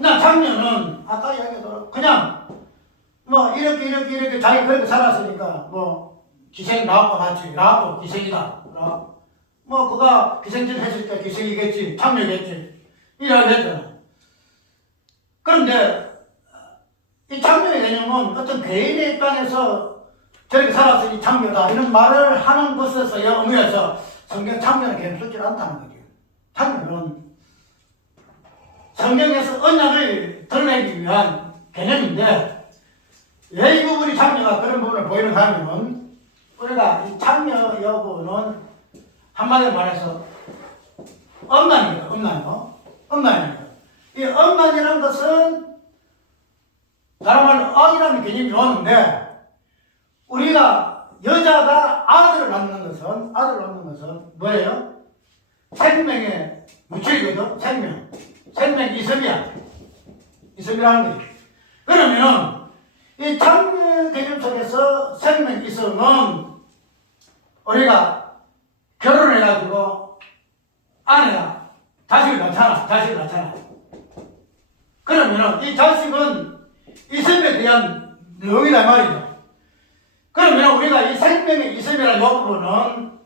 그냥 장녀는 아까 이야기했던 그냥 뭐 이렇게 자기 그렇게 살았으니까 뭐 기생 나하고 같이 나하고 기생이다. 뭐 그가 기생질 했을 때 기생이겠지, 장녀겠지 이렇게 했잖아. 그런데 이 장녀의 개념은 어떤 개인의 입장에서 저렇게 살았으니 장녀다 이런 말을 하는 것에서의 의미에서 성경 장녀는 개념 쓰지 않다는 거죠. 장녀는 성경에서 언약을 드러내기 위한 개념인데 왜 이 부분이 장녀가 그런 부분을 보이는가 하면은 우리가 이 장녀 여부는 한마디로 말해서 엄난입니다. 엄난입니다. 이 엄난이라는 것은 다른 말로 억이라는 개념이 오는데 우리가 여자가 아들을 낳는 것은 뭐예요? 생명의 무출이거든. 생명 이성이라는 거지. 그러면은 이 장녀 개념 속에서 생명 이성은 우리가 결혼해가지고 아내가 자식을 낳잖아. 그러면은 이 자식은 이성에 대한 내용이란 말이죠. 그러면 우리가 이 생명의 이성이라는 부분은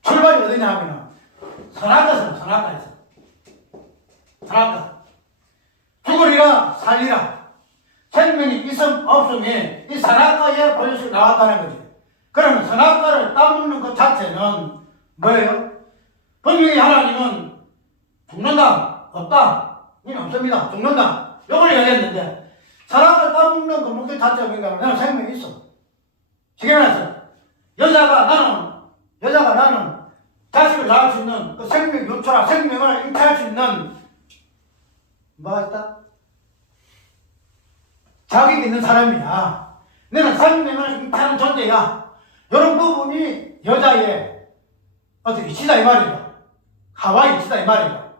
출발이 어디냐 하면은 선악과에서. 죽으리라 살리라. 생명이 있음 없음이 이 선악과의 본질이 나왔다는 거지. 그러면 선악과를 따먹는 것 자체는 뭐예요? 분명히 하나님은 죽는다, 없다, 이는 없습니다. 죽는다. 이걸 이야기했는데 선악과를 따먹는 그 목적 자체가 뭔가 나는 생명이 있어. 지금 말해서 여자가 나는 자식을 낳을 수 있는 그 생명 유초라 생명을 잉태할 수 있는 뭐가 있다? 자격이 있는 사람이야. 내가 생명을 잉태하는 존재야. 이런 부분이 여자의 어떤 이치다 이 말이죠. 하와의 이치다 이 말이죠.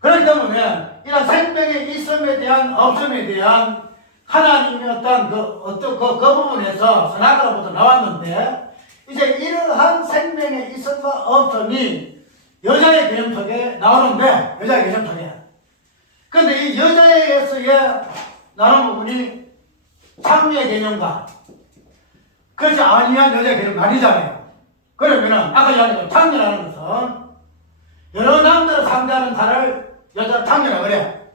그렇기 때문에 이런 생명의 있음에 대한 없음에 대한 하나님의 어떤 그 부분에서 선악과로부터 나왔는데 이제 이러한 생명의 있음과 없음이 여자의 개념 속에 나오는데 여자의 개념 속에 근데 이 여자에서의 나오는 부분이 장녀의 개념과 그렇지 아니한 여자의 개념 아니잖아요. 그러면은 아까 이야기했던 장녀라는 것은 여러 남자를 상대하는 자를 여자 장녀라 그래.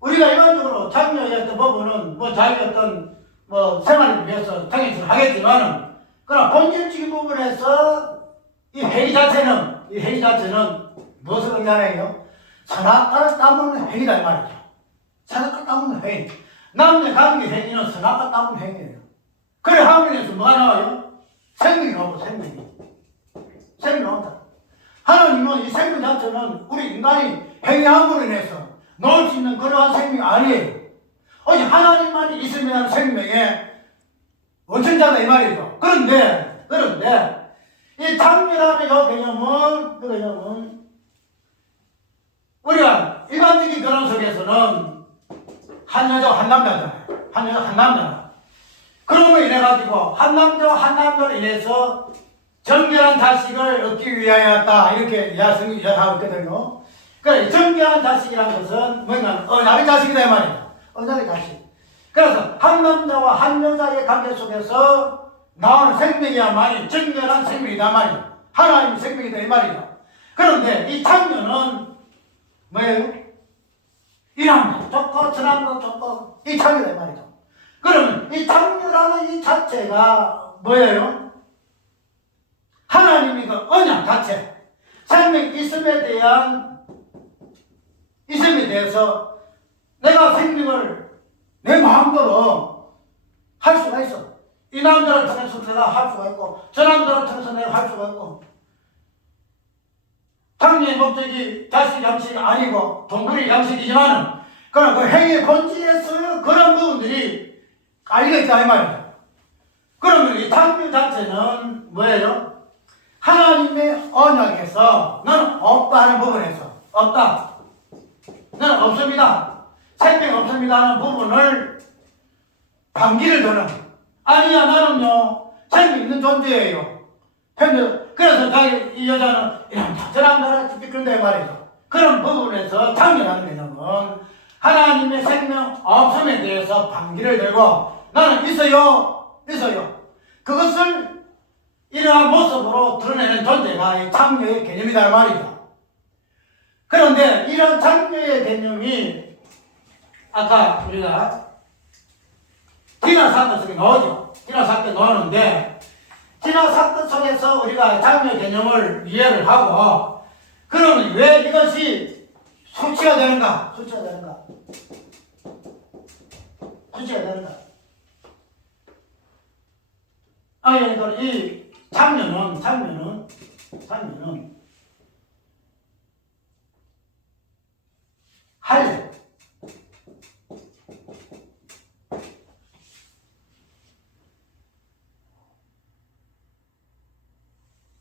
우리가 일반적으로 장녀의 어떤 부분은 뭐 자기 어떤 뭐 생활을 위해서 당연히 하겠지만은 그러나 본질적인 부분에서 이 회의 자체는 무엇을 의미하나요? 선악과를 따먹는 행위다 이 말이죠. 선악과 따먹는 행위. 남녀 관계 행위는 선악과 따먹는 행위예요. 그래 하면에서 뭐가 나와요? 생명이 나오고 생명이 나온다. 하나님은 이 생명 자체는 우리 인간이 행위함으로 인해서 넣을 수 있는 그러한 생명이 아니에요. 오직 하나님만이 있으면 생명의 원천자다 이 말이죠. 그런데 이 장녀라는 그 개념은 우리가 일반적인 결혼 속에서는 한 여자와 한 남자잖아요. 한 여자 한 남자. 그럼으로 인해 가지고 한 남자와 한 남자로 인해서 정결한 자식을 얻기 위하였다 이렇게 이야기하고 있거든요. 그래 정결한 자식이라는 것은 뭔가 언약의 자식이다 이 말이에요. 언약의 자식. 그래서 한 남자와 한 여자의 관계 속에서 나오는 생명이야말이 정결한 생명이다 말이에요. 하나님의 생명이다 이 말이죠. 그런데 이 장녀는 뭐예요? 이 남자 좋고 저 남자 좋고 이 장녀다 이 말이죠. 그러면 이 장녀라는 이 자체가 뭐예요? 하나님이 그 언약 자체 생명 있음에 대해서 내가 생명을 내 마음대로 할 수가 있어. 이 남자를 통해서 내가 할 수가 있고 저 남자를 통해서 내가 할 수가 있고 장녀의 목적이 자식 양식이 아니고 동물의 양식이지만은 그러나 그 행위의 본질에서 그런 부분들이 깔려있다 이 말이죠. 그러면 이 장녀 자체는 뭐예요? 하나님의 언약에서 너는 없다 하는 부분에서 없다. 너는 없습니다. 생명 없습니다 하는 부분을 반기를 드는 아니야 나는요 생명 있는 존재예요. 그래서 이 여자는 이 남자 저 남자를 그런데 말이죠. 그런 부분에서 장녀라는 개념은 하나님 통해서 반기를 들고 나는 있어요. 그것을 이러한 모습으로 드러내는 존재가 이 창녀의 개념이다 말이다. 그런데 이런 창녀의 개념이 아까 우리가 디나 사건 속에 나오죠. 디나 사건 나오는데 디나 사건 속에서 우리가 창녀 개념을 이해를 하고 그러면 왜 이것이 수치가 되는가? 이 창녀는 할례.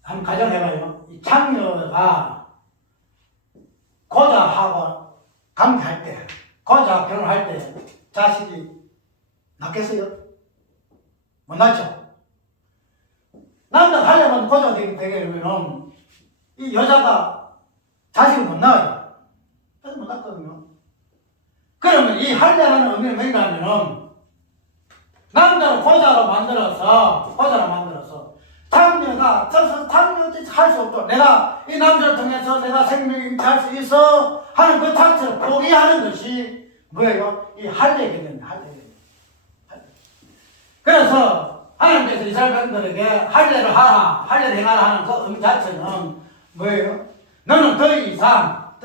한번 가정해봐요. 이 창녀가 고자하고 관계할 때, 고자 결혼할 때 자식이 낳겠어요? 못 낳죠? 남자가 하려면 고자가 되게 되면 이 여자가 자식을 못 낳아요. 그래서 못 낳거든요. 그러면 이 할례라는 의미는 뭐냐면은 남자를 고자로 만들어서 창녀가 창녀한테 할 수 없죠. 내가 이 남자를 통해서 내가 생명을 잉태할 수 있어 하는 그 자체를 포기하는 것이 뭐예요? 이 할례 개념입니다. 그래서 하나님께서 이스라엘 백성들에게 할례를 행하라 하는 그 의미 자체는 뭐예요? 너는 더 이상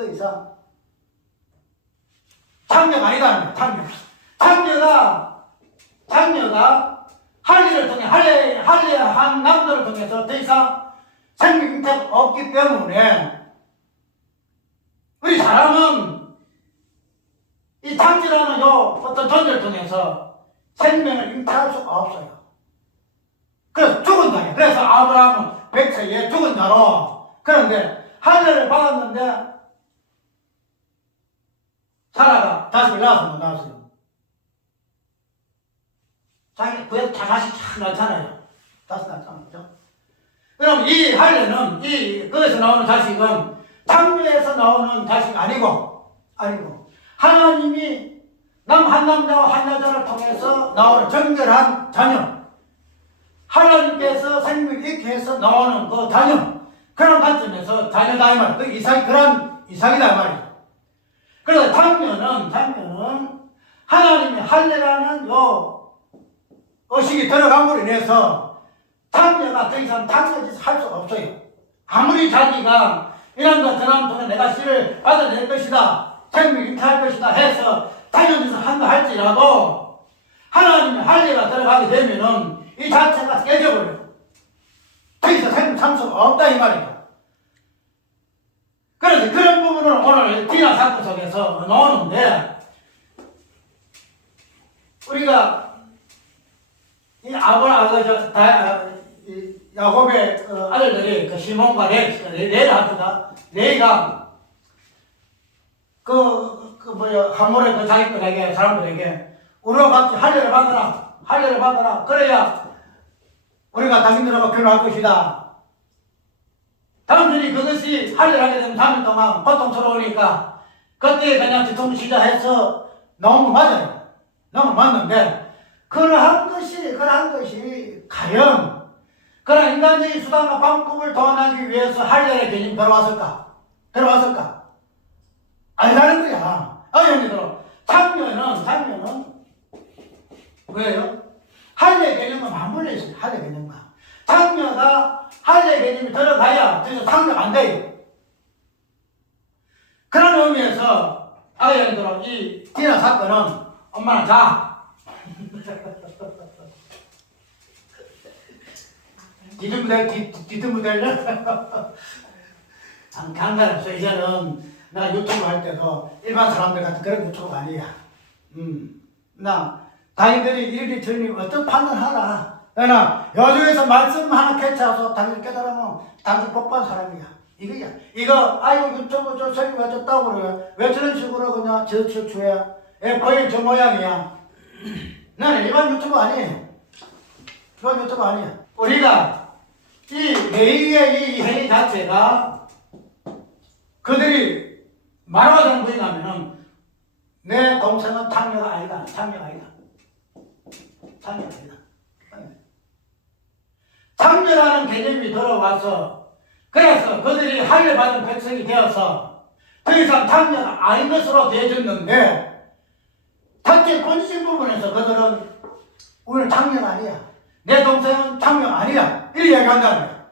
창녀가 아니다. 창녀가 할례를 통해 할례한 남자를 통해서 더 이상 생명 잉태가 없기 때문에 우리 사람은 이 창녀라는 요 어떤 존재를 통해서 생명을 잉태할 수가 없어요. 그래서 죽은 자예요. 그래서 아브라함은 백세에 죽은 자로. 그런데 할례를 받았는데 사라가 자식을 낳았으면 못 낳았어요. 자기 그래도 자식 참 낳잖아요. 다시 낳잖아요. 그럼 이 할례는 그에서 나오는 자식은 창녀에서 나오는 자식이 아니고 하나님이 한 남자와 한 여자를 통해서 나오는 정결한 자녀, 하나님께서 생명을 있게 해서 나오는 그 자녀, 그런 관점에서 자녀다 이 말이야. 그런 이삭이다 이 말이야. 그래서 창녀는 하나님의 할례라는 요 의식이 들어감으로 인해서 창녀가 더 이상 창녀짓을 할 수가 없어요. 아무리 자기가 이 남자 저 남자는 내가 씨를 받아낼 것이다, 생명을 잉태할 것이다 해서 창녀짓을 한다 할지라도 하나님의 할례가 들어가게 되면은 이 자체가 깨져버려요. 더 이상 생명 참 수가 없다 이 말이죠. 그래서 그런 부분을 오늘 디나 사건 속에서 나오는데 우리가 이 야곱의 아들들이 그 시몬과 레를 합시다. 레이가 하모의 그 자기들에게 사람들에게 우리와 같이 할례를 받아라. 그래야 우리가 당신들하고 결혼할 것이다. 당신이 그것이 할례를 하게 되면 3일 동안 고통스러우니까 그때 그냥 뒤통수 시작해서 나온 거 맞아요. 나온 거 맞는데 그러한 것이 과연 그런 인간적인 수단과 방법을 도안하기 위해서 할례의 개념이 들어왔을까? 아니라는 거야. 여러분들 창녀는 왜요? 할례 개념과 맞물려 있어요. 할례 개념과 창녀가 할례 개념이 들어가야 그래서 창녀가 안 돼요. 그런 의미에서 여러분들 이 디나 사건은 엄마는 자 뒤듬무대려 강간없어. 이제는 나 유튜브 할 때도 일반 사람들 같은 그런 유튜브가 아니야. 나 당신들이 이리저리 어떤 판단하라. 나 여주에서 말씀 하나 캐치해서 당신 깨달으면 당신 복받은 사람이야. 이거야. 이거 유튜브 저 설교 왜 줬다고 그래? 왜 저런 식으로 그냥 저추야? 거의 저 모양이야. 나는 일반 유튜브 아니에요. 우리가 이 레위의 이 행위 자체가 그들이 말하자는 뭐냐면은 내 동생은 장녀가 아니다. 장녀가 아니다. 장녀가 아니다. 장녀라는 개념이 들어와서 그래서 그들이 할례받은 백성이 되어서 더 이상 장녀가 아닌 것으로 되어졌는데 단체 본심 부분에서 그들은 오늘 장녀가 아니야. 내 동생은 장녀가 아니야. 이렇게 얘기한다는 거야.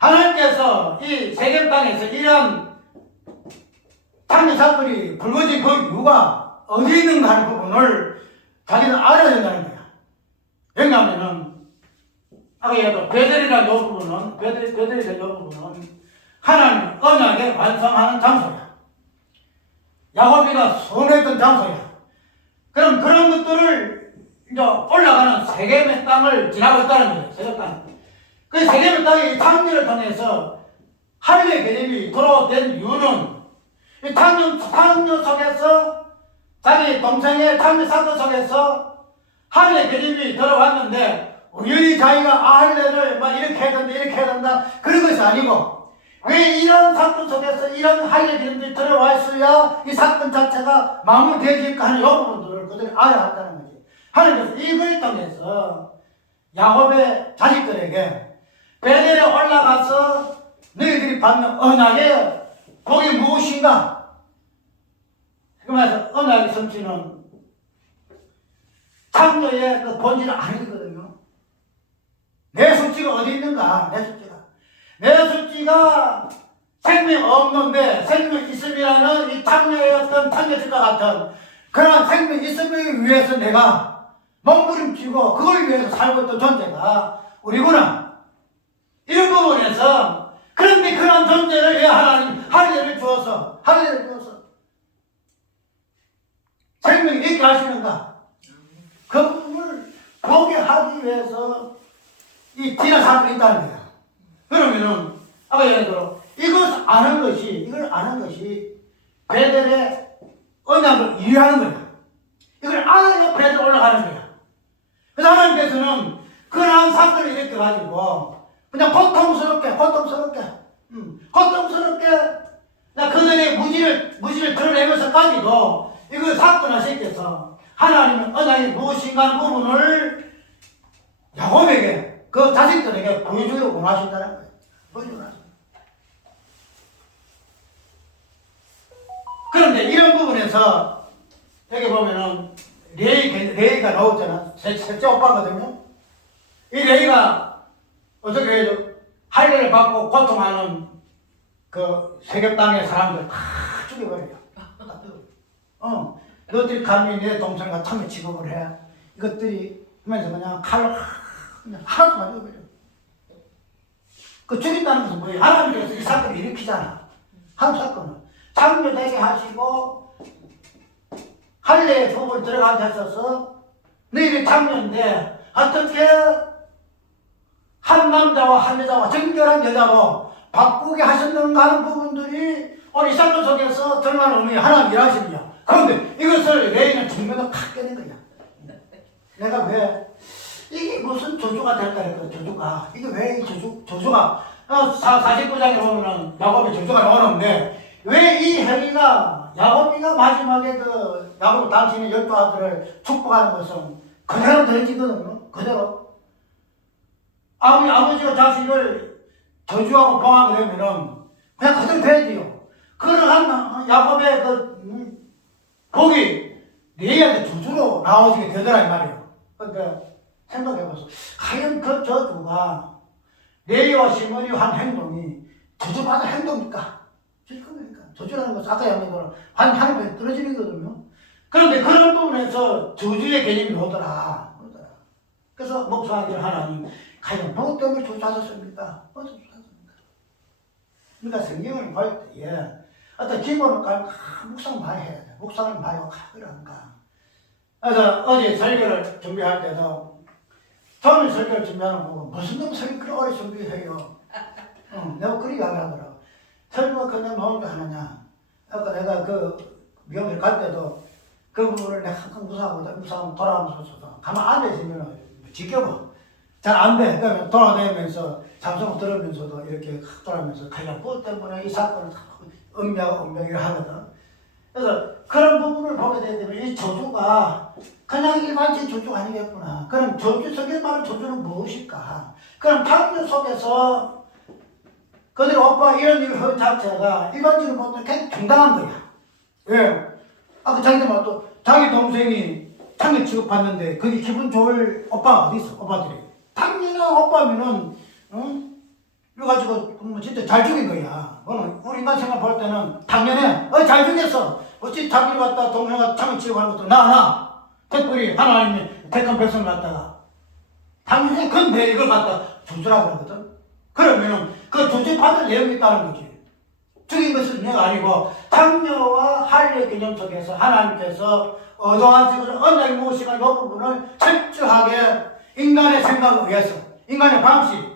하나님께서 이 세겜 땅에서 이런 장녀 사건이 불거진 그 이유가 어디 있는가 하는 부분을 자기는 알아야 된다는 거야. 왜냐하면은 아까 얘기했던 베델이라는 이 부분은 베델이라는 이 부분은 하나님 언약에 완성하는 장소야. 야곱이가 선했던 장소야. 그럼 그런 것들을 이제 올라가는 세겜의 땅을 지나고 있다는 거예요. 세겜 땅. 그 세겜의 땅의 장례를 통해서 할례 개념이 도로된 이유는 이 장례 속에서 자기 동생의 장례 사건 속에서 할례 개념이 들어왔는데 우연히 자기가 할례를 막 이렇게 해야 된다 이렇게 해야 된다 그런 것이 아니고 왜 이런 사건 속에서 이런 할례 개념이 들어와 있어야 이 사건 자체가 마무리되질까 하는 이 부분들을 그들이 알아야 한다는 거지. 하나님께서 이걸 통해서 야곱의 자식들에게 베델에 올라가서 너희들이 받는 언약의 복이 무엇인가? 그 말해서 언약의 성취는 장녀의 그 본질은 아니거든요. 내 숙지가 어디 있는가? 내 숙지가 생명 없는데 생명 있음이라는 이 장녀의 어떤 장녀들과 같은 그런 생명 있음을 위해서 내가 몸부림치고 그걸 위해서 살고 있던 존재가 우리구나. 이런 부분에서 그런데 그런 존재를 왜 하나님 할례를 주어서 생명이 있게 하시는가? 그 부분을 보게 하기 위해서 이 지나 사건이 있다는 거야. 그러면은 아까 얘기한 이걸 아는 것이 베델의 언약을 이해하는 거야. 이걸 알아야 베델 올라가는 거야. 그래서 하나님께서는 그러한 사건을 이렇게 가지고 그냥 고통스럽게 그들의 무지를 드러내면서까지도 이걸 사건화시켜서 하나님은 언약이 무엇인가 하는 부분을 야곱에게 그 자식들에게 보여주기를 원하신다는 거예요. 보여주기를 원하신다. 그런데 이런 부분에서 여기 보면은 레이가 나오잖아. 셋째 오빠거든요. 이 레이가 어떻게 해요? 할례를 받고 고통하는 그 세겜 땅의 사람들 다 죽여버려요. 너희들이 감히 내 동생과 참여 취급을 해. 이것들이 하면서 그냥 칼로 그냥 하나도 안 죽여버려. 그 죽인다는 것은 뭐예요? 하나님께서 이 사건을 일으키잖아. 한 사건을 장려되게 하시고 할례의 부분 들어가게 하셔서 너희들이 장려인데 어떻게 한 남자와 한 여자와 정결한 여자로 바꾸게 하셨는가 하는 부분들이 오늘 이 사건 속에서 드러나는 의미 하나님 일하십니다. 그런데 이것을 레이는 정면으로 팍 깨는 거야. 내가 왜 이게 무슨 저주가 될까 했거든. 저주가 이게 왜 이 저주가 49장에 보면은 야곱의 저주가 나오는데 왜 이 행위가 야곱이가 마지막에 그 야곱 당신의 12아들을 축복하는 것은 그대로 되어지거든요. 그대로 아버지가 자식을 저주하고 봉하게 되면은 그냥 그대로 돼야지요. 그러한 야곱의 그 복이 레이한테 저주로 나오게 되더라 이 말이에요. 그러니까 생각해보세요. 과연 그 저주가 레이와 시몬이 한 행동이 저주받은 행동입니까? 저주라는 것은 아까 얘기한 대로 하늘에 떨어지는 거거든요. 그런데 그런 부분에서 저주의 개념이 오더라. 그래서 목사하기를 하나님 과연 무엇 때문에 저주하셨습니까? 무엇 저주하셨습니까? 그러니까 성경을 볼 때에 어떤 기본을 깔고 묵상 많이 해야 돼. 묵상을 많이 하고 그러니까. 그래서 어제 설교를 준비할 때도 저는 설교를 준비하는 거 무슨 놈 설교 그렇게 오래 준비해요. 내가 그렇게 하더라고. 설교가 그냥 나온 게 하느냐. 아까 내가 그 미용실 갈 때도 그 부분을 내가 항상 무상하고 돌아가면서 가만 앉아있으면 지켜봐. 잘 안 돼. 그러면 돌아다니면서 잠송 들으면서도 이렇게 돌아가면서 가야 그것 때문에 이 사건을 음미하고 음미하기를 하거든. 그래서 그런 부분을 되면 이 저주가 그냥 일반적인 저주가 아니겠구나. 그럼 저주, 성경 말하는 저주는 무엇일까? 그럼 탕류 속에서 그들 오빠 이런 일을 한 자체가 일반적으로 보면 굉장히 정당한 거야. 왜? 아까 자기들 말또 자기 동생이 탕류 취급받는데 그게 기분 좋을 오빠가 어디 있어? 오빠들이. 당연히 오빠면은 그래가지고 뭐 진짜 잘 죽인 거야. 우리 인간 생활 볼 때는 당연해. 잘 죽였어. 어찌 자기를 갖다 동생과 창을 취급하는 것도 특별히 하나님이 택한 백성을 갖다가 당연히 근데 이걸 갖다 조주라고 하거든. 그러면은 그 조주받을 내용이 있다는 거지. 죽인 것은 내가 아니고 장녀와 할례 개념 속에서 하나님께서 얻어가지고 언약이 무엇인가 이 부분을 철저하게 인간의 생각에 의해서 인간의 방식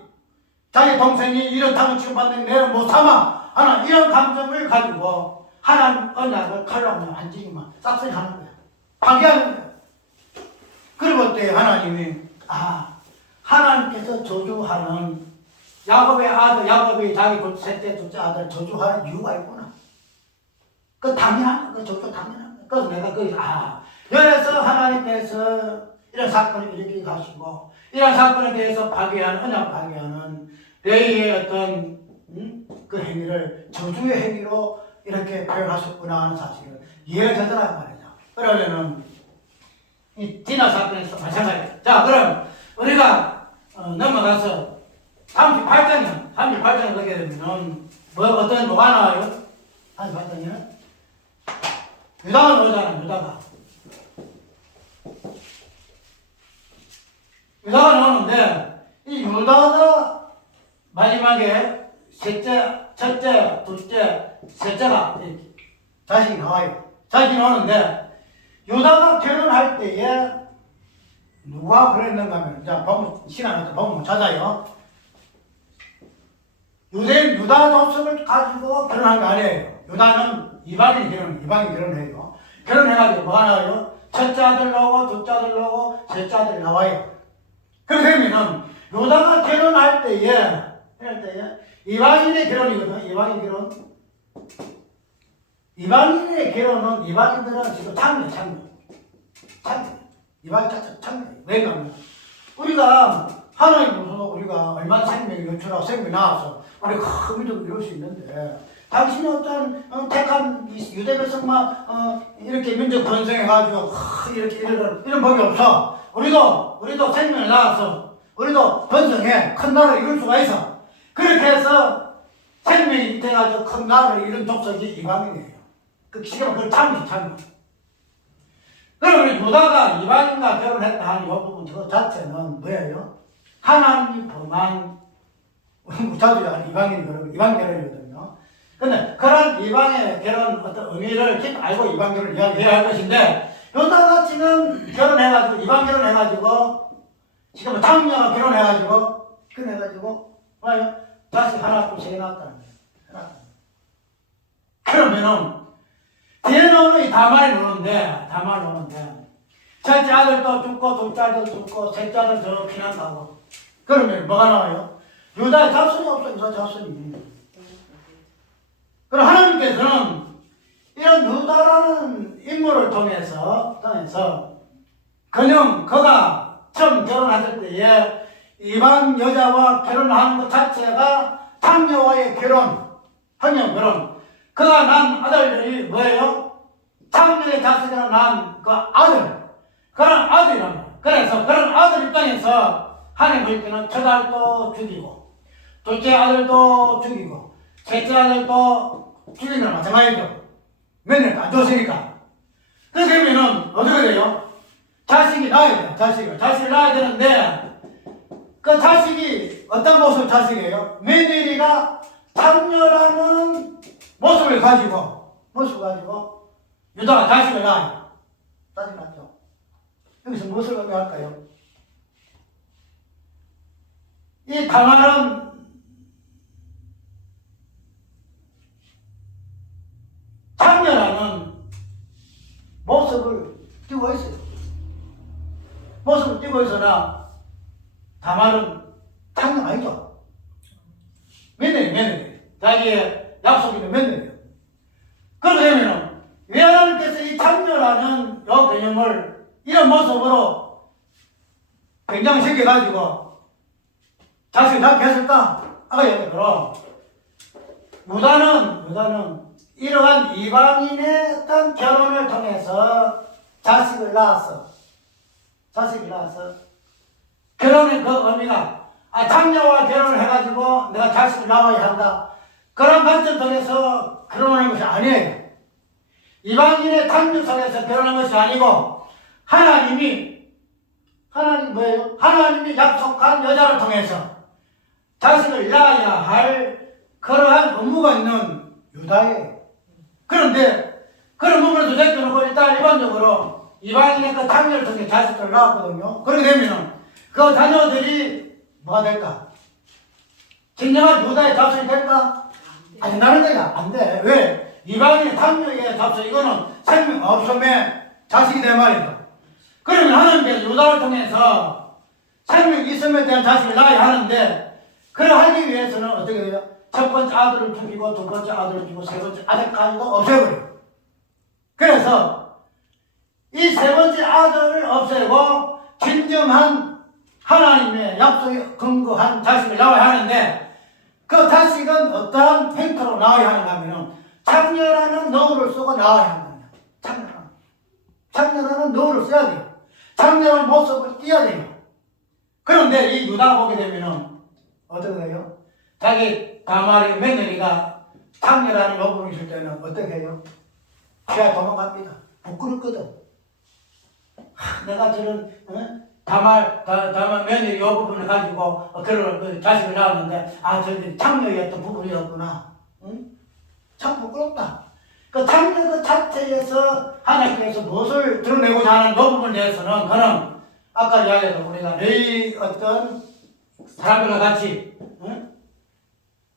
자기 동생이 이런 탕을 취급받는데 내가 못 참아 하나 이런 감정을 가지고 하나님 언약을 칼로 안 지기만 싹쓸이 하는 거야. 파괴하는 거야. 그리고 그때 하나님이 하나님께서 저주하는 야곱의 아들 야곱이 자기 셋째 둘째 아들 저주하는 이유가 있구나. 그 당연한 거, 그 저주 당연한 거. 그래서 내가 그래서 하나님께서 이런 사건을 일으키게 하시고 이런 사건에 대해서 파괴하는 언약 파괴하는 레이의 어떤 그 행위를 저주의 행위로 이렇게 표현하셨구나 하는 사실을 이해가 되더란 말이죠. 그러면은 이 디나 사건에서 마찬가지. 자, 그럼 우리가 넘어가서 38장을 보게 되면 뭐가 나와요? 38장에는 유다가 나오잖아. 유다가 나오는데 이 유다가 마지막에 첫째, 둘째, 셋째가 자식이 나와요. 자식이 나오는데 유다가 결혼할 때에 누가 그랬는가 하면 자 보면 시간을 보면 찾아요. 유다 족속을 가지고 결혼한 거 아니에요. 유다는 이방인 결혼해요. 결혼해가지고 뭐가 나와요? 첫째 아들 나오고 둘째 아들 나오고 셋째 아들이 나와요. 그러면은 유다가 결혼할 때에 이방인의 결혼이거든. 이방인의 결혼은 이방인들은 지금 창녀. 이방인 자체 창녀. 왜 그러면 우리가 하나님 모셔서 우리가 얼마나 생명이 연출하고 생명이 나와서 우리가 큰 믿음을 이룰 수 있는데 당신이 어떤 택한 유대 백성만 이렇게 민족 번성해가지고 이렇게 이런 법이 없어. 우리도 생명을 낳아서 우리도 번성해 큰 나라를 이룰 수가 있어. 그렇게 해서 생명이 돼가지고 큰 나라를 이룬 족속이 이방인이에요. 그 시간은 그걸 참여. 그러면 유다가 이방인과 결혼했다 하는 이 부분 저 자체는 뭐예요? 하나님이 범한 자주 이방인 결혼이거든요. 근데 그런 이방의 결혼 어떤 의미를 깊이 알고 이방 결혼을 이야기해야 할 것인데 유다가 지금 결혼해가지고 이방 결혼해가지고 지금 장녀가 결혼해가지고 뭐예요? 자식 하나 둘 셋 낳았다는 거예요. 그러면은 뒤에 나오는 이 다말이 노는데 첫째 아들도 죽고 둘째 아들도 죽고 셋째 아들 저 피난가고 그러면 뭐가 나와요? 유다의 자손이 없어. 유다 자손이. 그럼 하나님께서는 이런 유다라는 인물을 통해서 그냥 그가 처음 결혼했을 때에 이방 여자와 결혼하는 것 자체가 장녀와의 결혼. 그가 난 아들들이 뭐예요? 장녀의 자식이라 난 그 아들. 그런 아들이란 그래서 그런 아들 입장에서 하나님 때는 첫 아들도 죽이고 둘째 아들도 죽이고 셋째 아들도 죽이는 건 마찬가지죠. 맨날 안 좋으니까. 그러면은 어떻게 돼요? 자식이 낳아야 돼요. 자식을 낳아야 되는데 그 자식이 어떤 모습 자식이에요? 며느리가 장녀라는 모습을 가지고 유다가 자식을 낳아요. 자식 낳죠. 여기서 무엇을 의미할까요? 이 다말은 장녀라는 모습을 띄고 있어요. 모습을 띄고 있으나 다말은 장녀 아니죠. 며느리. 자기의 약속 있는 며느리예요. 그러게 되면 왜 하나님께서 이 장녀라는 이런 모습으로 변장시켜가지고 자식을 낳게 했을까? 아까 얘기대로 유다는 이러한 이방인의 어떤 결혼을 통해서 자식을 낳았어. 결혼의 그 의미가 장녀와 결혼을 해가지고 내가 자식을 낳아야 한다. 그런 관점 통해서 결혼하는 것이 아니에요. 이방인의 장녀 속에서 결혼한 것이 아니고 하나님이 뭐예요? 하나님이 약속한 여자를 통해서 자식을 낳아야 할 그러한 의무가 있는 유다예요. 그런데 그런 부분을 제껴놓고 일단 일반적으로 이방인의 그 장녀를 통해 자식을 낳았거든요. 그렇게 되면 그 자녀들이 뭐가 될까? 진정한 유다의 자손이 될까? 아니 나는 거야. 안 돼. 왜? 이방인의 장녀의 자손 이거는 생명 없음의 자식이 될 말이다. 그러면 하나님께서 유다를 통해서 생명이 있음에 대한 자식을 낳아야 하는데 그걸 하기 위해서는 어떻게 해요? 첫 번째 아들을 죽이고 두 번째 아들을 죽이고 세 번째 아들까지도 없애버려요. 그래서 이 세 번째 아들을 없애고 진정한 하나님의 약속에 근거한 자식을 낳아야 하는데 그 자식은 어떠한 행태로 낳아야 하는가 하면 창녀라는 너울을 쓰고 낳아야 한답니다. 창녀라는 너울을 써야 돼요. 창녀라는 모습을 띄어야 돼요. 그런데 이 유다가 보게 되면 어떻게 돼요? 자기 다말의 며느리가 창녀라는 여부를 있을 때는 어떻게 해요? 피하 도망갑니다. 부끄럽거든. 내가 저런 다말 며느리 요 부분을 가지고 그런 자식을 낳았는데 저기 창녀였던 부분이었구나. 응? 참 부끄럽다. 그 창녀 자체에서 하나님께서 무엇을 드러내고자 하는 그 부분에 대해서는 그는 아까 이야기했던 우리가 너희 어떤 사람들과 같이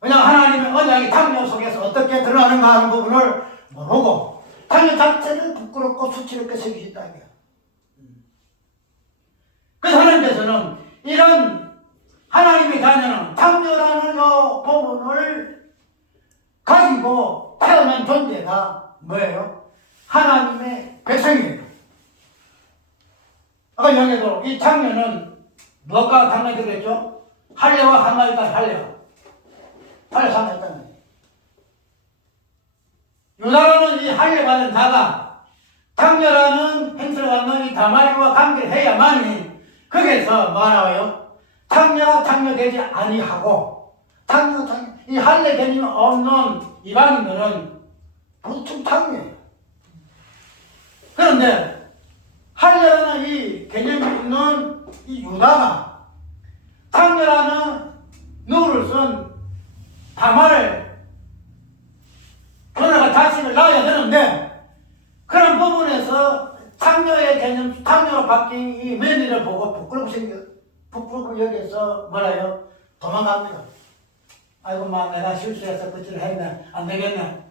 왜냐하면 하나님의 언약이 창녀 속에서 어떻게 드러나는가 하는 부분을 모르고 창녀 자체를 부끄럽고 수치롭게 새기셨다 이거야. 그래서 하나님께서는 이런 하나님의 자녀는 창녀라는 이 부분을 가지고 태어난 존재가 뭐예요? 하나님의 백성이에요. 아까 이야기해도 이 창녀는 무엇과 상관되겠죠? 할례와 상관있다. 할례 상관있다는 거예요. 유다라는 이 할례 받은 자가 창녀라는 행세를 갖는 이 다말이와 관계해야만이 거기에서 뭐가 나와요? 창녀가 창녀되지 아니하고 이 할례 개념이 없는 이방인들은 보통 창녀예요. 그런데 할례라는 이 개념이 있는 이 유다가 창녀라는 누를 쓴 다말을 그녀가 자식을 낳아야 되는데 그런 부분에서 창녀의 개념, 창녀로 바뀐 이 며느리를 보고 부끄럽고 여기서 뭐라요? 도망갑니다. 아이고 내가 실수해서 그짓을 했네. 안 되겠네.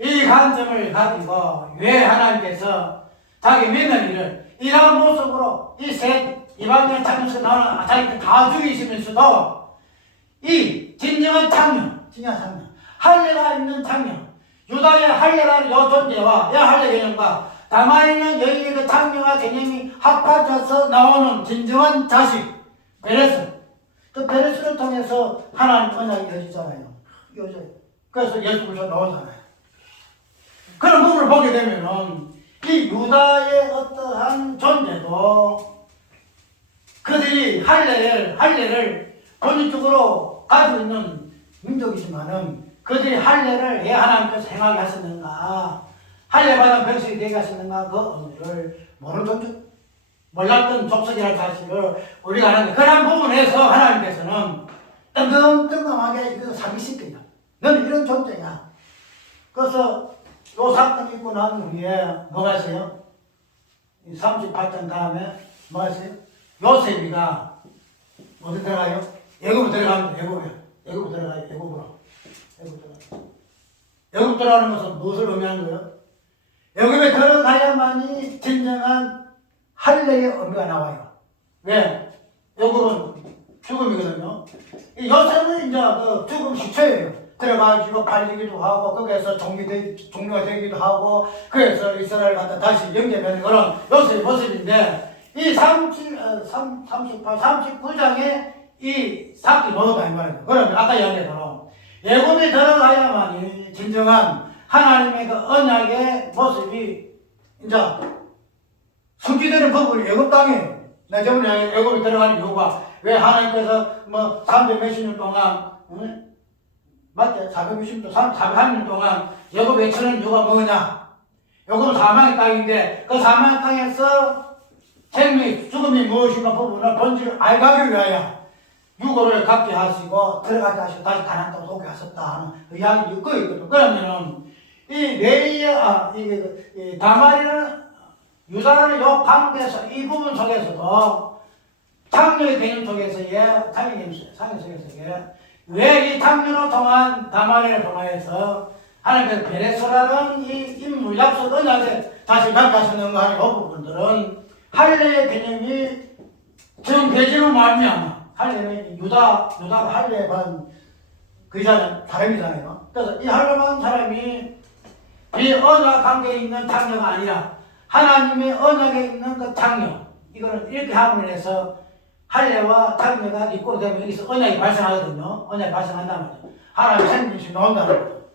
이 관점을 가지고 왜 하나님께서 자기 며느리를 이러한 모습으로 이 셋 이방인 창녀에서 나오는 자기들 다 죽이시면서도 이 진정한 창녀 할례가 있는 창녀 유다의 할례라는 요 존재와 이 할례 개념과 다말이는 여기에 그 창녀와 개념이 합쳐져서 나오는 진정한 자식 베레스 그 베레스를 통해서 하나님 언약이 이어지잖아요. 그래서 예수 그리스도 나오잖아요. 그런 부분을 보게 되면은 이 유다의 어떠한 존재도 그들이 할례를 본질적으로 가지고 있는 민족이지만은 그들이 할례를 왜 하나님께서 행하게 하셨는가 할례받은 백성이 되게 하셨는가 그 의미를 모르는 존재 몰랐던 족속이라는 사실을 우리가 아는데 그런 부분에서 하나님께서는 뜬금하게 이거 사기시켜요. 너는 이런 존재야. 그래서 요 사건이 있고 난 후에 뭐가 있어요? 38장 다음에 뭐가 있어요? 요셉이가 어디 들어가요? 애굽으로 들어갑니다. 애굽으로 들어가요. 애굽으로 애굽 들어가는 것은 무엇을 의미하는 거예요? 애굽에 들어가야만이 진정한 할례의 의미가 나와요. 왜? 애굽은 죽음이거든요. 이 요셉은 이제 그 죽음 시초예요. 들어가지고 팔리기도 하고 거기에서 종료가 되기도 하고 그래서 이스라엘 갖다 다시 영접하는 그런 요셉의 모습인데 이 39장에 이 사건이 모두다 이 말이에요. 그러면 아까 이야기했던 예고에 들어가야만이 진정한 하나님의 그 언약의 모습이 이제 성취되는 부분이 애굽 땅에 나 저번에 애굽에 들어가는 이유가 왜 하나님께서 뭐 300 몇십 년 동안 맞죠? 460년 400년 동안 애굽에 처는 이유가 뭐냐? 애굽은 사망의 땅인데 그 사망의 땅에서 생명이 죽음이 무엇인가 부분을 본질을 알가기 위하여 유고를 갖게 하시고 들어가게 하시고 다시 가나안 땅으로 오게 하셨다 하는 그 이야기 있고 있거든. 그러면은 이 레이야 이 다말이는 유다라는 요 관계에서 이 부분 속에서도 창녀의 개념 속에서의 상의 속에서의 왜 이 창녀로 통한 다말이를 통하여서 하나님께서 베레스라는 이 인물 약속 언약에 다시 나타나셨는가 하는 그 부분들은 할례의 개념이 정되지는 말미암아 할례는 유다가 할례 받은 그 사람이잖아요. 그래서 이 할례 받은 사람이 이 언약 관계에 있는 창녀가 아니라 하나님의 언약에 있는 그 창녀 이거는 이렇게 함으로 해서 할례와 창녀가 입고 되면 여기서 언약이 발생하거든요. 언약이 발생한다는 거죠. 하나님의 생명이 나온다는 거죠.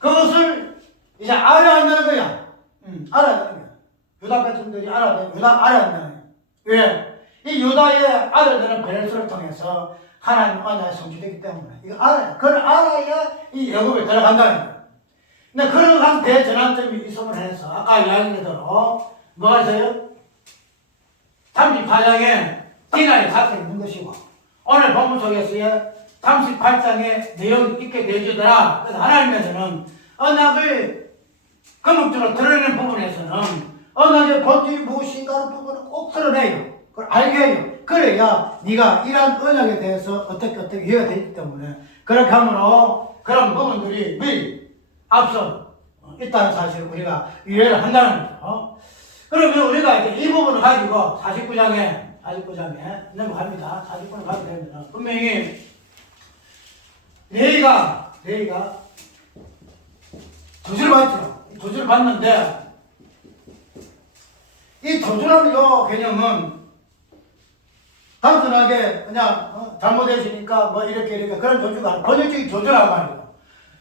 그것을 이제 알아야 한다는 거야. 알아야 한다는 거야. 유다 백성들이 알아야 한다는 거야. 왜? 이 유다의 아들들은 베레스를 통해서 하나님 언약이 성취되기 때문에 이거 알아야. 그걸 알아야 이 애굽에 들어간다는 거야. 근데 그런 한 대전환점이 있음을 해서 아까 이야기대로 뭐가 있어요? 38장에 디나의 사건이 있는 것이고 오늘 본문 속에서의 38장의 내용이 있게 되어지더라. 그래서 하나님께서는 언약을 금묵적으로 드러내는 부분에서는 언약의 본질이 무엇인가 하는 부분을 꼭 드러내요. 그걸 알게 해요. 그래야 네가 이러한 언약에 대해서 어떻게 이해가 되기 때문에 그렇게 함으로 그런 부분들이 미리 앞서 있다는 사실을 우리가 이해를 한다는 거죠. 그러면 우리가 이제 이 부분을 가지고 49장에 넘어갑니다. 49장을 가게 되면 분명히 레이가 저주를 받죠. 저주를 받는데 이 저주라는 요 개념은 단순하게 그냥 잘못했으니까 뭐 이렇게 그런 저주가 아니고 번역적인 저주란 말이에요.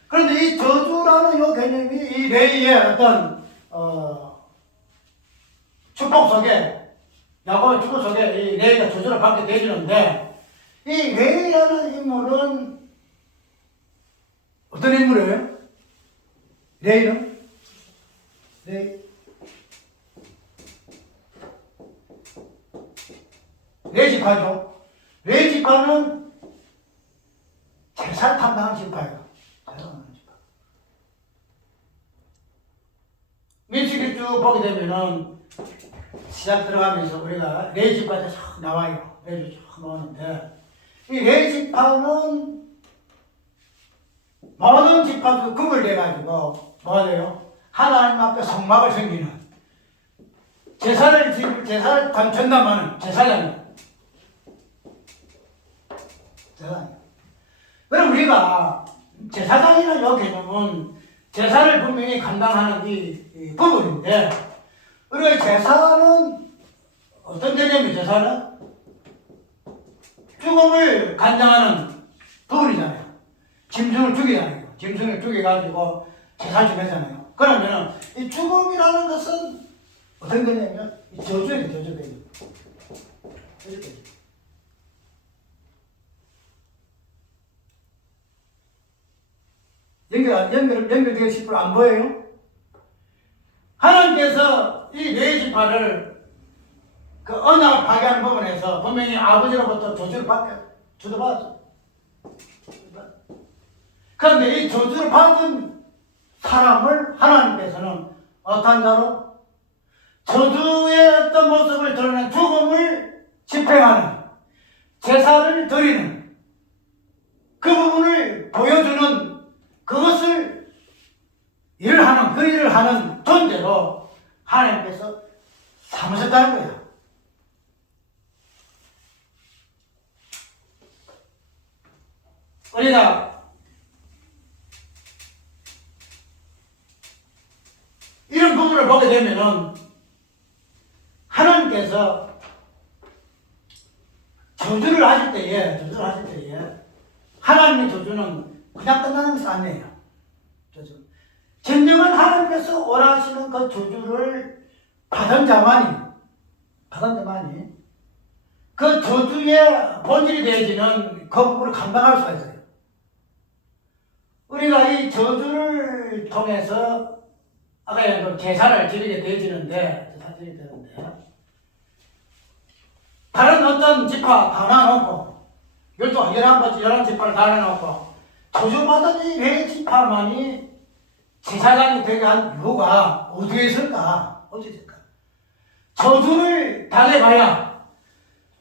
그런데 이 저주라는 요 개념이 이 레이의 어떤 축복 속에 야곱의 축복 속에 이 레이가 저주를 받게 되지는데 이 레이라는 인물은 어떤 인물이에요? 레이는? 레이 지파죠. 레이 지파는 제사를 탐당하는 지파예요. 민수기 쭉 보게 되면은 시작 들어가면서 우리가 레이 지파가 쫙 나와요. 레이 지파 쫙 나오는데 이 레이 지파는 모든 지파도 구별돼가지고 뭐가 돼요? 하나님 앞에 성막을 섬기는 제사를 전담하는 제사장이에요. 그럼 우리가 제사장이라는 이 개념은 제사를 분명히 감당하는 이 부분인데 우리가 제사는 어떤 개념이에요? 제사는 죽음을 간장하는 부분이잖아요. 짐승을 죽이잖아요. 짐승을 죽여가지고 제사를 좀 했잖아요. 그러면 이 죽음이라는 것은 어떤 개념이냐면 이 저주예요. 저주 개념. 연결되기 싶을 안 보여요? 하나님께서 이 네 지파를 그 언약을 파괴하는 부분에서 분명히 아버지로부터 저주를 받았죠. 그런데 이 저주를 받은 사람을 하나님께서는 어떤 자로? 저주의 어떤 모습을 드러낸 죽음을 집행하는 제사를 드리는 그 부분을 보여주는 그것을 그 일을 하는 존재로 하나님께서 삼으셨다는 거야. 우리가 이런 부분을 보게 되면은 하나님께서 저주를 하실 때에 하나님의 저주는 그냥 끝나는 것이 아니에요. 저주. 진정한 하나님께서 원하시는 그 저주를 받은 자만이 그 저주의 본질이 되어지는 그 부분을 감당할 수가 있어요. 우리가 이 저주를 통해서 아까 제사를 지르게 되어지는데 다른 어떤 지파 다 나눠놓고 11지파를 다 나눠놓고 저주받은 이 네 지파만이 제사장이 되게 한 이유가 어디에 있을까? 저주를 당해봐야,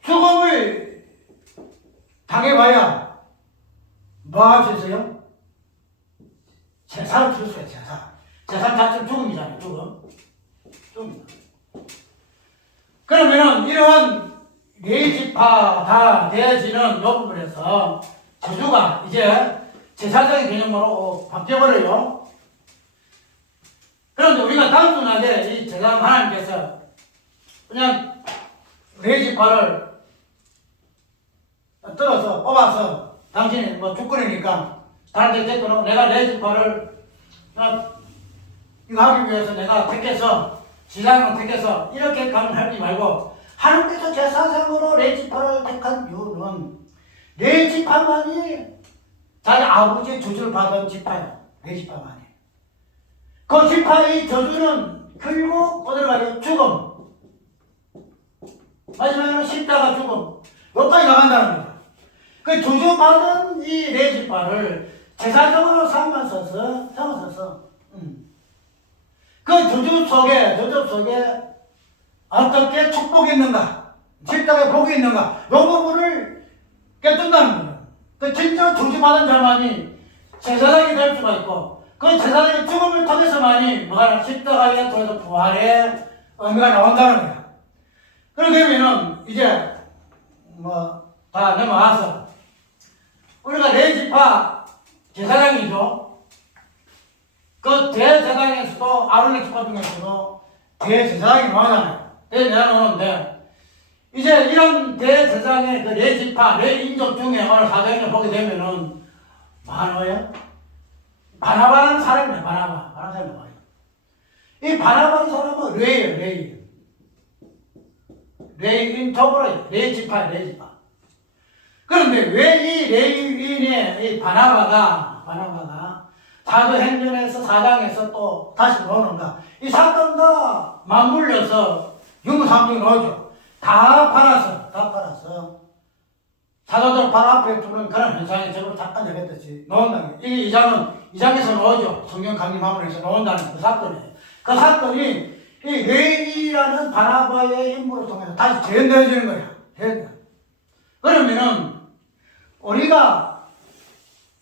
죽음을 당해봐야 뭐 할 수 있어요? 제사를 드릴 수 있어요. 제사 자체는 죽음이잖아요. 죽음. 그러면은 이러한 네 지파 다 되어지는 이 부분에서 저주가 이제 제사장의 개념으로 바뀌어버려요. 그런데 우리가 단순하게 이 제사장 하나님께서 그냥 네 지파를 떨어서 뽑아서 당신이 뭐 주권이니까 다른 데 택도 내가 네 지파를 이거 하기 위해서 내가 택해서 지상으로 택해서 이렇게 하지 말고 하나님께서 제사장으로 네 지파를 택한 이유는 네 지파만이 자기 아버지의 저주를 받은 지파예요. 네 지파만이. 그 지파의 저주는 결국 어디로 가요? 죽음. 마지막에는 십자가 죽음. 여기까지 나간다는 거죠. 그 저주받은 이 네 지파를 제사적으로 삼아서서 그 저주 속에 어떻게 축복이 있는가, 십자가에 복이 있는가, 이 부분을 깨닫는다는 거예요. 그 진짜 저주받은 자만이 제사장이 될 수가 있고, 그 제사장의 죽음을 통해서만이 뭐가 십자가에 통해서 부활의 의미가 나온다는 거예요. 그렇게 되면은 이제 뭐 다 넘어와서 우리가 네 지파 제사장이죠. 그 대제사장에서도 아론의 지파 중에서도 대제사장이 나오잖아요. 대제사장이 나오는데 이제 이런 대제사장의 그 네 지파, 네 인족 중에 어느 사장을 보게 되면은 뭐예요? 바나바라는 사람이에요. 바나바라는 사람이 뭐예요? 이 바나바라는 사람은 레이예요. 레이인적으로 네 지파. 그런데 왜 이 레이인의 이 바나바가 사도행전에서 4장에서 또 다시 나오는가? 이 사건과 맞물려서 유무상중이 나오죠. 다 팔아서 사도들 바로 앞에 두는 그런 현상이 저걸 잠깐 얘기했듯이 나온다는 거예요. 이 장에서 나오죠. 성경 강림하면서 나온다는 그 사건이에요. 그 사건이 이 레이라는 바나바의 인물을 통해서 다시 재현되어지는 거야. 그러면은 우리가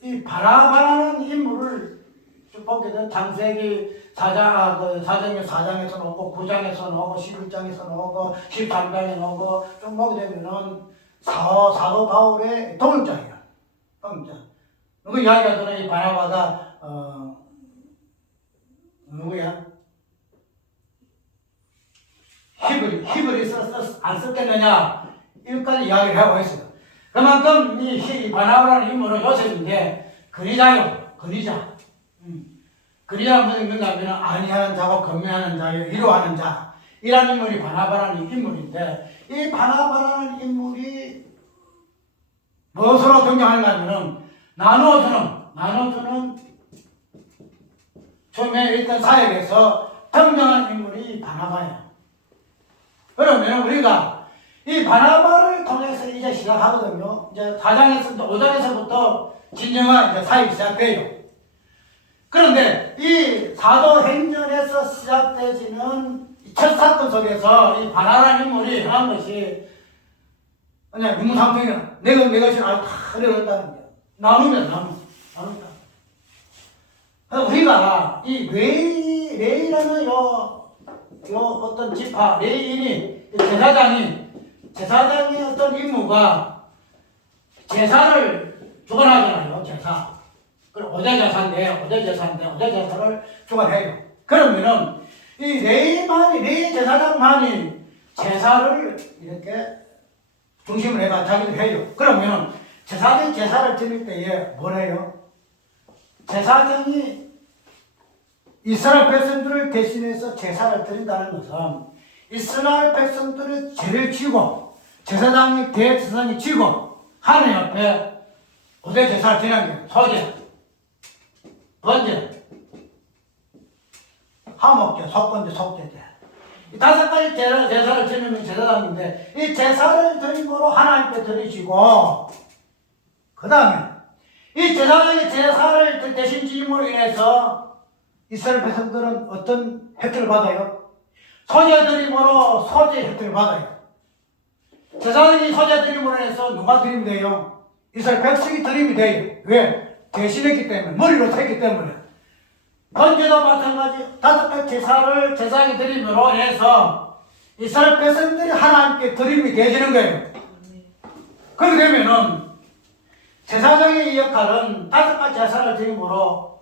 이 바나바라는 인물을 쭉 보게 되면 창세기 4장에서 나오고 9장에서 나오고 11장에서 나오고 13장에 나오고 쭉 보게 되면은 사도 바울의 동역자예요. 누구 이야기가 들어요? 이 바나바가 누구야? 히브리 안 썼겠느냐? 이것까지 이야기를 하고 있어요. 그만큼 이 바나바라는 인물은 요셉인데 그리자요. 그리자는 무슨 의미인가 하면 안위하는 자고 건면하는 자요, 위로하는 자 이라는 인물이 바나바라는 인물인데 이 바나바라는 인물이 무엇으로 등장하는가 하면 나눠주는 처음에 일단 사역에서 등장하는 인물이 바나바예요. 그러면 우리가 이 바나바를 통해서 이제 시작하거든요. 이제 4장에서 5장에서부터 진정한 이제 사역이 시작돼요. 그런데 이 사도행전에서 시작되지는 첫 사건 속에서 이 바나바라는 인물이 한 것이 그냥 유무상통이야. 내 것이 다 흐려졌다는 거야. 나눕니다. 우리가 이 레이라는 요 어떤 지파, 레이인이 제사장의 어떤 임무가 제사를 주관하잖아요. 그리고 어제 제사를 주관해요. 그러면은 이 레위 제사장만이 제사를 이렇게 중심을 해가 자기도 해요. 그러면 제사장이 제사를 드릴 때에 뭘 해요? 제사장이 이스라엘 백성들을 대신해서 제사를 드린다는 것은 이스라엘 백성들의 죄를 지고 제사장이 대제사장이 지고 하나님 앞에 어디 제사를 드리는 게 소제, 번제, 화목제, 속건제, 속제제 이 5가지 제사를 드리는 제사장인데 이 제사를 드림으로 하나님께 드리시고 그 다음에 이 제사장이 제사를 대신 지임으로 인해서 이스라엘 백성들은 어떤 혜택을 받아요? 소제 드림으로 소제 혜택을 받아요. 제사장이 소제 드림으로 인해서 누가 드리면 돼요? 이스라엘 백성이 드림이 돼요. 왜? 대신했기 때문에, 머리로 샜기 때문에. 번제도 마찬가지 5가지 제사를 제사장이 드림으로 인해서 이스라엘 백성들이 하나님께 드림이 되시는 거예요. 그렇게 되면은 제사장의 역할은 5가지 제사를 드림으로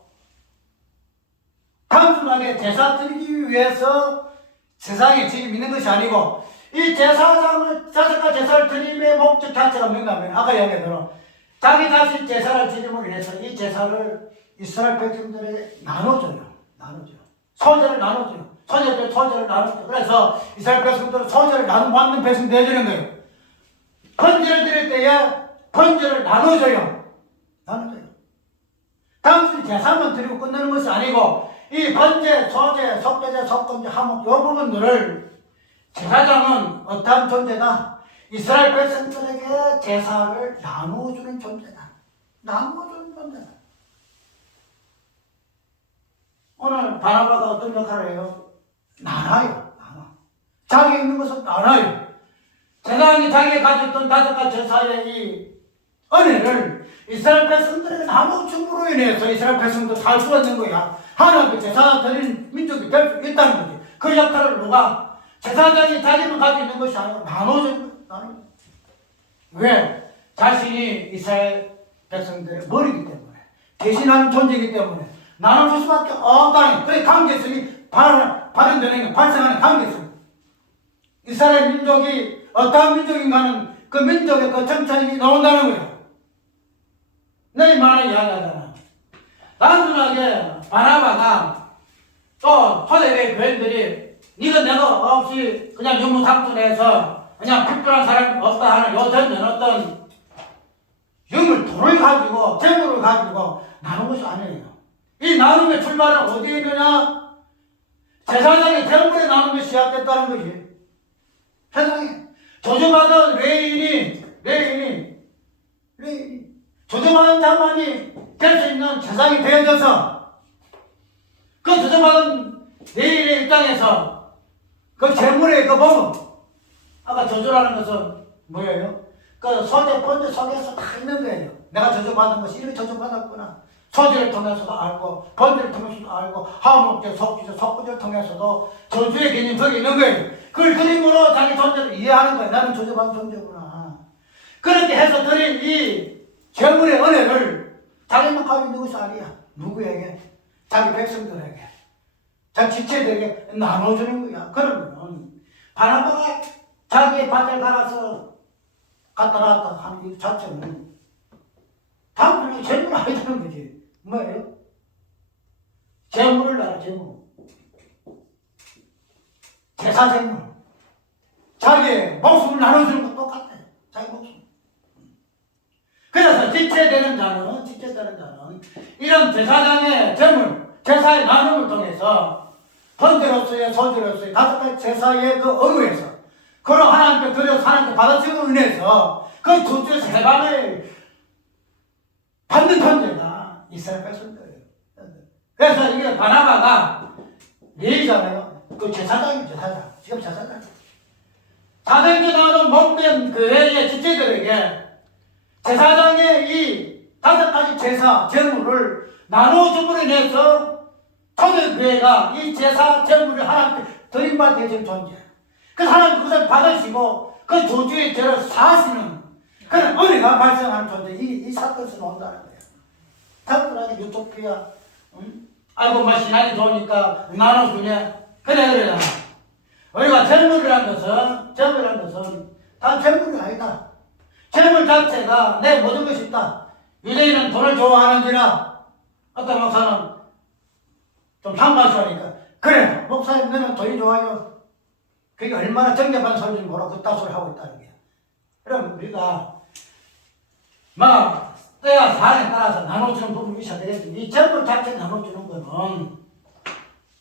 단순하게 제사 드리기 위해서 세상에 지금 있는 것이 아니고 이 제사장을 5가지 제사를 드림의 목적 자체가 뭔가면 아까 이야기했던 자기 자신 제사를 드림으로 인해서 이 제사를 이스라엘 백성들에게 나눠줘요. 소제를 나눠줘요. 소제를 나눠줘요. 그래서 이스라엘 백성들은 소제를 나눠받는 백성이 되어주는 거예요. 번제를 드릴 때에 번제를 나눠줘요. 단순히 제사만 드리고 끝내는 것이 아니고 이 번제, 소제, 속죄제, 속건제, 화목 이 부분들을 제사장은 어떠한 존재다? 이스라엘 백성들에게 제사를 나누어주는 존재다. 오늘 바나바가 어떤 역할을 해요? 나눠. 자기 있는 것을 나눠요. 제사장이 자기가 가졌던 5가지 제사의 이 은혜를 이스라엘 백성들에게 나눠줌으로 인해서 이스라엘 백성도 살 수가 있는 거야. 하나님께 제사 드리는 민족이 될 수 있다는 거지. 그 역할을 누가? 제사장이 자기만 가지고 있는 것이 아니고 나눠주는 거야. 왜? 자신이 이스라엘 백성들의 머리이기 때문에, 대신하는 존재이기 때문에 나눠줄 수밖에 없다는 그래 관계성이 발현되는 게 발생하는 관계성. 이스라엘 민족이 어떠한 민족인가는 그 민족의 그 정체성이 나온다는 거야. 내 말을 이야기하잖아. 단순하게 바나바가 또 초대교회 교인들이 니가 내가 없이 그냥 유무상tun해서 그냥 불편한 사람이 없다 하는 요전은 어떤 돈을 가지고 재물을 가지고 나눈 것이 아니에요. 이 나눔의 출발은 어디에 있느냐? 제사장이 재물에 나눔이 시작됐다는 거지. 세상에 조주받은 레인이 조주받은 자만이 될 수 있는 제사장이 되어져서 그 조주받은 레인의 입장에서 그 재물의 그 법은 아까 조주라는 것은 뭐예요? 그 소제, 번제 속에서 다 있는 거예요. 내가 조주받은 것이 이렇게 조주받았구나. 소제를 통해서도 알고 번제를 통해서도 알고 화목제, 속죄제, 속건제를 통해서도 조주의 개념이 거기 있는 거예요. 그걸 그림으로 자기 존재를 이해하는 거예요. 나는 조주받은 존재구나. 그렇게 해서 드린 이 재물의 은혜를 자기만 가지고 있는 것이 아니야. 누구에게? 자기 백성들에게, 자기 지체들에게 나눠주는 거야. 그러면 바나바가 자기의 밭을 갈아서 갖다 놨다 하는 이 자체는 단순히 재물 아니다는 거지. 뭐예요? 재물을 나라, 재물. 제사 재물. 자기의 목숨을 나눠주는 것 똑같아. 자기 목숨. 그래서 지체되는 자는 이런 제사장의 재물, 제사의 나눔을 통해서 번제로서의 소제로서의 5가지 제사의 그 의무에서 그런 하나님께 드려서 하나님께 받아들임으로 인해서 그 주주의 세방을 받는 존재가 이스라엘 백성들이에요. 그래서 이게 바나바가 레위잖아요. 그 제사장이에요. 지금 제사장. 사생전하는 몸된 교회의 지체들에게 제사장의 이 5가지 제사, 제물을 나눠줌으로 인해서 초대교회가 이 제사, 제물을 하나님께 드림받게 된 존재. 그래서 하나님 그것을 받으시고 그 조주의 죄를 사하시는 그런 은혜가 발생하는 존재. 이 사건에서 나온다는 거예요. 단순하게 유토피아, 아이고, 신앙이 좋으니까 나눠주냐. 그래. 우리가 재물이란 것은 다 재물이 아니다. 재물 자체가 내 모든 것이 있다. 유대인은 돈을 좋아하는지라 어떤 목사는 좀 상관시하니까 그래 목사님 너는 돈이 좋아요. 그게 얼마나 정답한 소리인지 모르고 그딴 소리 하고 있다는 거야. 그럼 우리가 막 때와 사안에 따라서 나눠주는 부분이 있어야 되겠지. 이 재물 자체 나눠주는 거는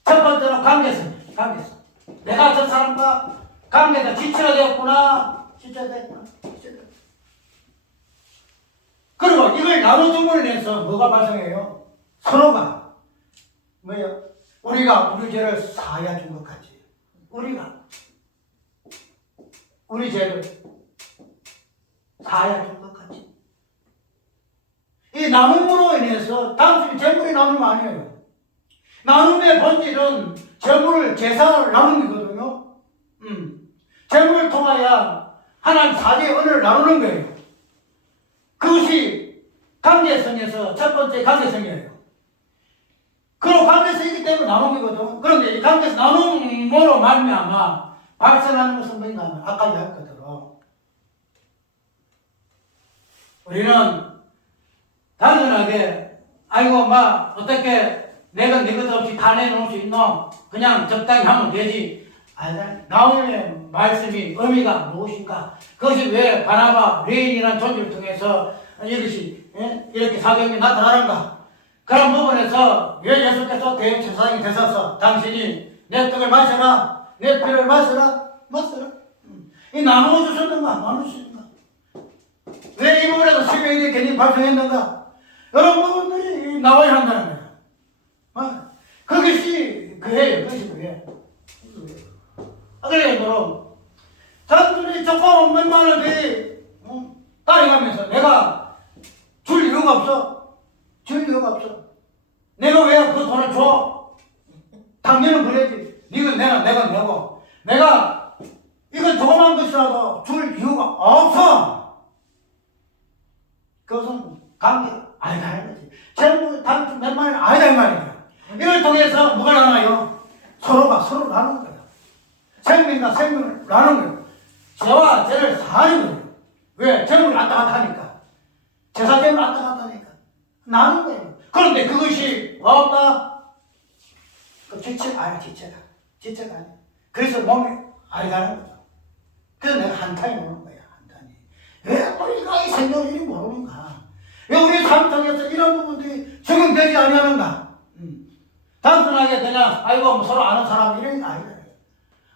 첫 번째로 관계성. 내가 저 사람과 관계가 지체가 되었구나. 그리고 이걸 나눠줌으로 인해서 뭐가 발생해요? 서로가 뭐예요? 우리가 우리 죄를 사하여 준 것 같이 우리가 우리 죄를 사하여 준 것 같이 이 나눔으로 인해서 단순히 재물이 나눔이 아니에요. 나눔의 본질은 재물을 재산을 나눔이거든요. 재물을 통하여 하나님 사제의 은혜를 나누는 거예요. 그것이 관계성에서 첫 번째 관계성이에요. 그런 관계성이기 때문에 나눔이거든. 그런데 이 관계성 나눔으로 말미암아 발생하는 것은 뭔가 하면 아까 이야기했거든. 우리는 단순하게 아이고 막 어떻게 내가 네 것 없이 다 내놓을 수 있노? 그냥 적당히 하면 되지. 나오의 말씀이 의미가 무엇인가? 그것이 왜 바나바, 레인이라는 존재를 통해서 이것이 이렇게 사경이 나타나는가? 그런 부분에서 왜 예수께서 대제사장이 되셔서 당신이 내 떡을 마셔라, 내 피를 마셔라. 이 나누어 주셨는가? 나누셨는가? 왜 이 부분에서 실명이 괜히 발생했는가? 이런 부분들이 나와야 한다는 거야. 그것이 그예요. 그래, 그럼 자들이 조금 몇만 원이 따라가면서 내가 줄 이유가 없어. 내가 왜 그 돈을 줘? 당연히 그래야지. 내가 내고 내가 이건 조그만 것이라도 줄 이유가 없어. 그것은 관계 아니다는 거지. 전부 단순 몇만 원 아니다 이 말이야. 이걸 통해서 뭐가 나나요? 서로가 서로 나누는 거야. 생명과 생명을 나누는 거예요. 죄와 죄를 사하는 거예요. 왜? 재물을 왔다 갔다 하니까. 제사 재물 왔다 갔다 하니까. 나누는 거예요. 그런데 그것이 없다? 그 지체가 아니야, 지체가 아니야. 그래서 몸이 아니다는 거죠. 그래서 내가 한탄이 모르는 거야, 한탄이. 왜 우리가 이 생명을 모르는가? 왜 우리 삶 속에서 이런 부분들이 적용되지 아니하는가? 단순하게 그냥, 아이고, 뭐 서로 아는 사람 이런 게 아니다.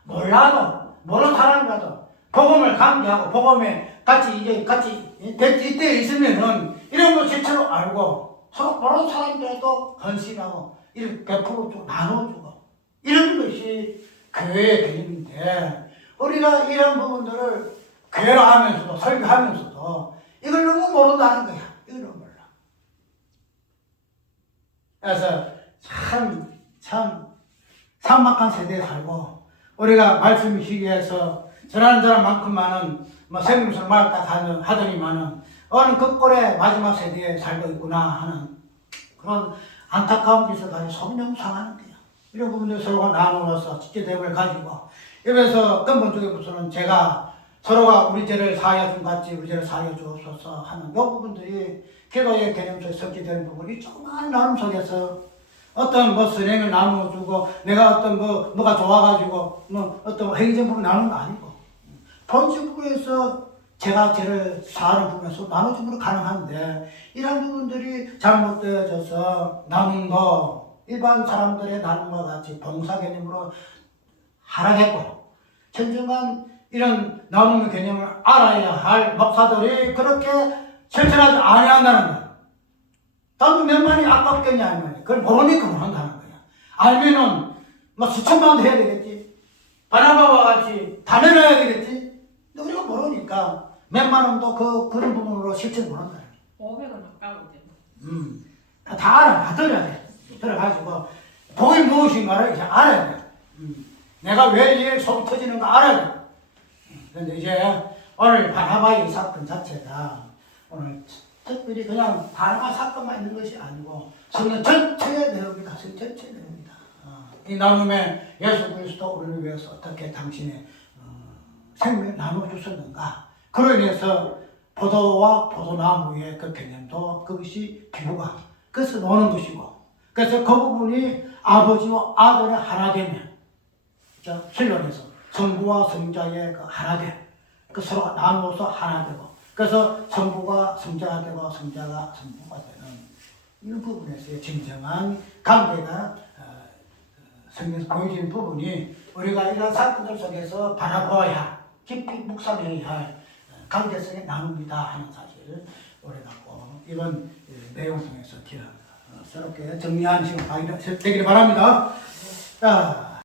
몰라도, 모르는 사람이라도, 복음을 강조하고, 복음에 같이 이때 있으면은, 이런 거 실체로 알고, 서로 모르는 사람들도 헌신하고, 이렇게 베풀어주고, 나눠주고, 이런 것이 교회의 개념인데, 우리가 이런 부분들을 교회로 하면서도, 설교하면서도, 이걸 너무 모른다는 거야. 이걸 너무 몰라. 그래서, 참, 삭막한 세대에 살고, 우리가 말씀 시기에서 전하는 사람만큼만은 생명수를 맞았다 하더니만은 어느 끝골의 마지막 세대에 살고 있구나 하는 그런 안타까움이 있어가지고 속이 너무 상하는 거야. 이런 부분들 서로가 나누어서 지체됨을 가지고 이래서 근본적으로는 제가 서로가 우리 죄를 사하여 준 같이 우리 죄를 사하여 주옵소서 하는 이 부분들이 기도의 개념 속에 섞이되는 부분이 조그마한 나눔 속에서 어떤 선행을 나눠주고 내가 어떤 뭐가 좋아가지고 어떤 행정 부분 나누는 거 아니고 본질 부분에서 제가 죄를 사하는 부분에서 나눠줌으로 가능한데 이런 부분들이 잘못되어져서 나눔도 일반 사람들의 나눔과 같이 봉사 개념으로 하락했고 진정한 이런 나눔의 개념을 알아야 할 목사들이 그렇게 실천하지 아니한다는 거야. 단돈 몇만이 아깝겠냐, 이 말이야. 그걸 모르니까 못한다는 거야. 알면은, 수천만 원도 해야 되겠지. 바나바와 같이 다 내놔야 되겠지. 근데 우리가 모르니까 몇만 원도 그런 부분으로 실천 못한다는 거야. 500원 아까운데. 다 알아. 다 들어야 돼. 들어가지고, 복이 무엇인가를 이제 알아야 돼. 내가 왜 이게 속이 터지는가 알아야 돼. 그런데 이제 오늘 바나바의 사건 자체가 오늘 특별히 그냥 바나바 사건만 있는 것이 아니고 성경 전체의 내용이다. 성경 전체의 내용이다. 이 나눔에 예수 그리스도 우리를 위해서 어떻게 당신의 생명을 나눠주셨는가. 그로 인해서 포도와 포도나무의 그 개념도 그것이 비유가 그래서 노는 것이고, 그래서 그 부분이 아버지와 아들의 하나됨에 신론에서 성부와 성자의 그 하나됨, 그 서로 나누어서 하나 되고, 그래서 성부가 성자가 되고 성자가 성부가 되는 이 부분에서의 진정한 관계가 성경에서 보여지는 부분이 우리가 이런 사건들 속에서 바라보아야 깊이 묵상해야 할 관계성의 나눔이다 하는 사실을 우리가 꼭 이번 내용을 통해서 새롭게 정리하는 시간 되기를 바랍니다. 자.